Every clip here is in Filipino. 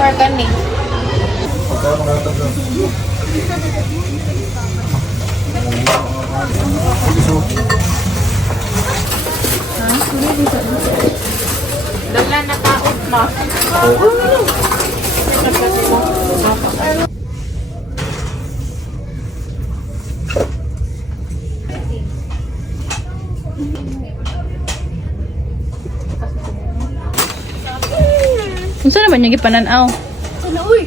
Gani or gani? Dala na taot na. Unsa naman yung gipananaw? Ano, uy?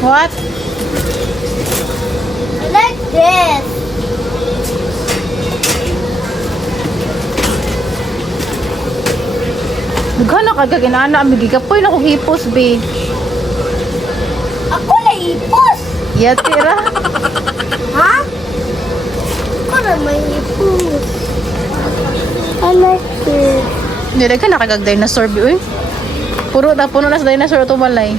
What? I like this. Gana ka gaginana ang gigapoy na kong hipos be. Ako na ipos. Yatira. Ha? Ako na may ipos. I like this. Hindi ka nakagag dinosaur be uy. Puro na puno na sa dinosaur to balay.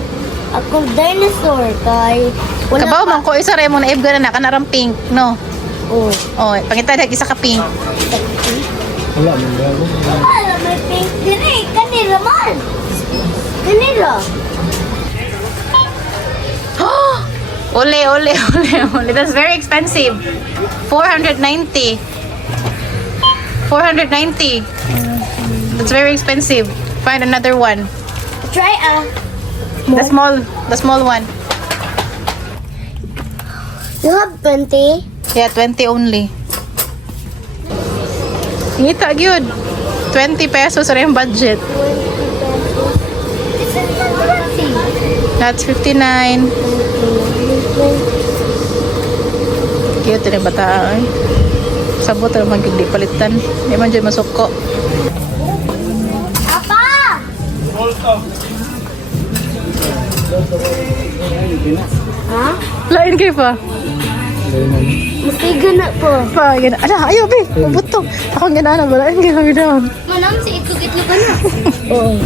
Ako dinosaur kay wala Kabaw pa- man ko isa rin mo na ibga na kanarang pink, no? Oh. Oh, pangita na isa ka pink. Wala, man gago. Ah, may pink din eh. Kanila man. Kanila. Ole, ole, ole, ole. That's very expensive. 490. 490. That's very expensive. Find another one. Try ah. The small, the small one. You have 20? Yeah, 20 only. Ngita gyud. 20 pesos rin yung budget. This is not 20. That's 59. Cute rin bata ay. Sabot rin man gyud di palitan. Di man dyan masuko. Papa! Ha? Lain kayo pa. Matiga na po. Pa, gana. Ala, ayaw be. Mabuto. Ako gana na. Wala yung gana. Manam si itlog-itlog ka na. Oo.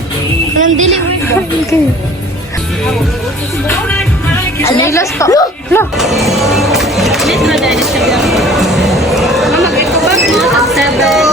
Nang deliver ka. Okay. Sinilas pa. Ala. 7.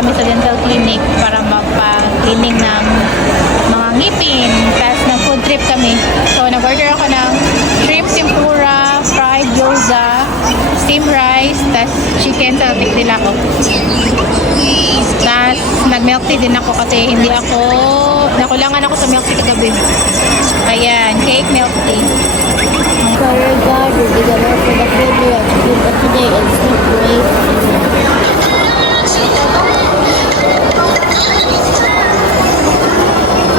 Kami sa dental clinic para magpa-cleaning ng mga ngipin. Tapos, nag-food trip kami. So, nag-order ako ng shrimp tempura, fried gyoza, steamed rice, tapos chicken sa nila ako. Tapos, nag-milk tea din ako kasi hindi ako, nakulangan ako sa milk tea kagabi. Ayan, cake milk tea. Sorry God, you're the Lord for the we have to give today and sleep great.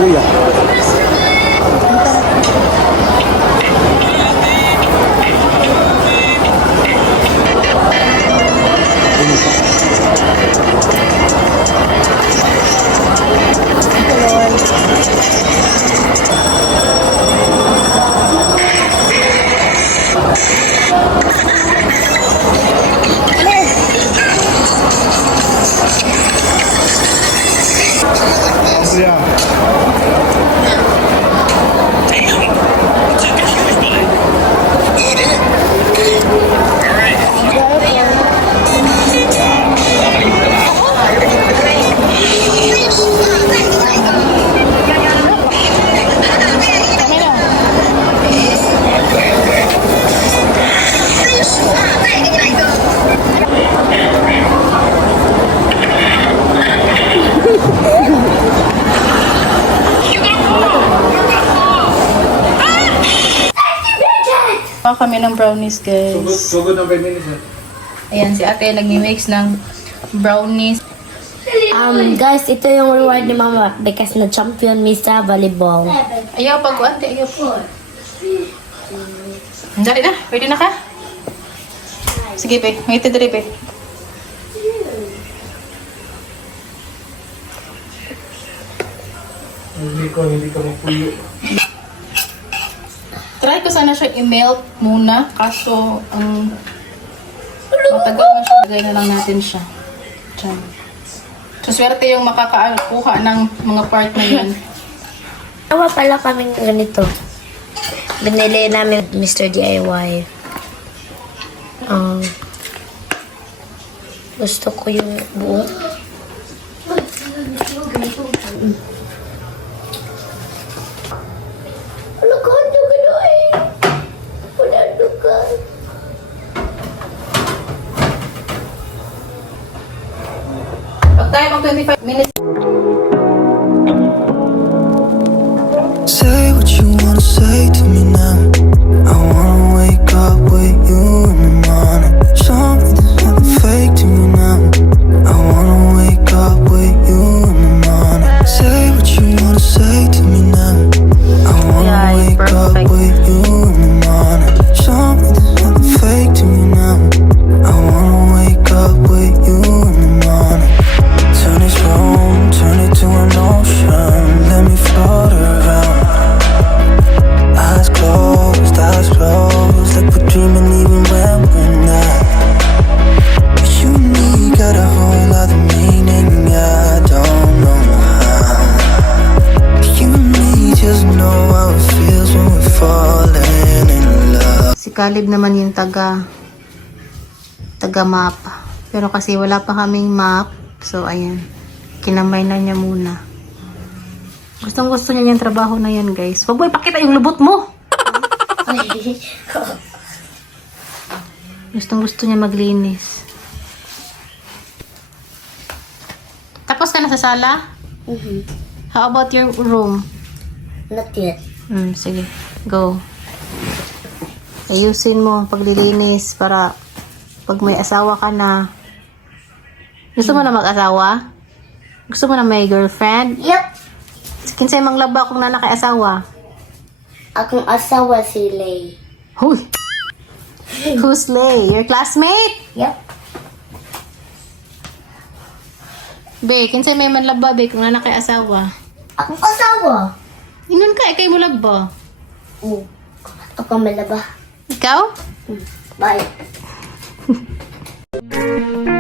Kuya. Pa kami ng brownies, guys. Sugod ng 5 minutes, Ayan, si ate nagmi-mix ng brownies. Um, guys, ito yung reward ni Mama because na-champion mi sa volleyball. Ayaw pag ate, ayaw po. Dali na, pwede na ka? Sige, pe. May ito dali, pe. Hindi ko, hindi ka mapuyo. Try ko sana siya i-melt muna. Kaso, ang matagal na siya. Lagay na lang natin siya. Diyan. So, swerte yung makakakuha ng mga part na yan. Tawa pala kaming ganito. Binili namin Mr. DIY. Um, gusto ko yung buo. Wala ka, duga na eh. Wala duga. Pag tayo mag 25 minutes, Caleb naman yung taga taga map. Pero kasi wala pa kaming map, so ayan. Kinamay na niya muna. Gustong gusto niya yung trabaho na yan, guys. Huwag mo ipakita yung lubot mo! Gustong gusto niya maglinis. Tapos ka na sa sala? Mhm. How about your room? Not yet. Hmm, sige. Go. Ayusin mo ang paglilinis para pag may asawa ka na. Gusto mo na mag-asawa? Gusto mo na may girlfriend? Yep. Kinsay mang laba kung na asawa? Akong asawa si Lay. Huy! Who's Lay? Your classmate? Yep. Be, kinsay may man laba, be, kung na asawa. Akong asawa. Inon ka, ikay mo laba. Oh. Ako malaba. Ikaw? Bye.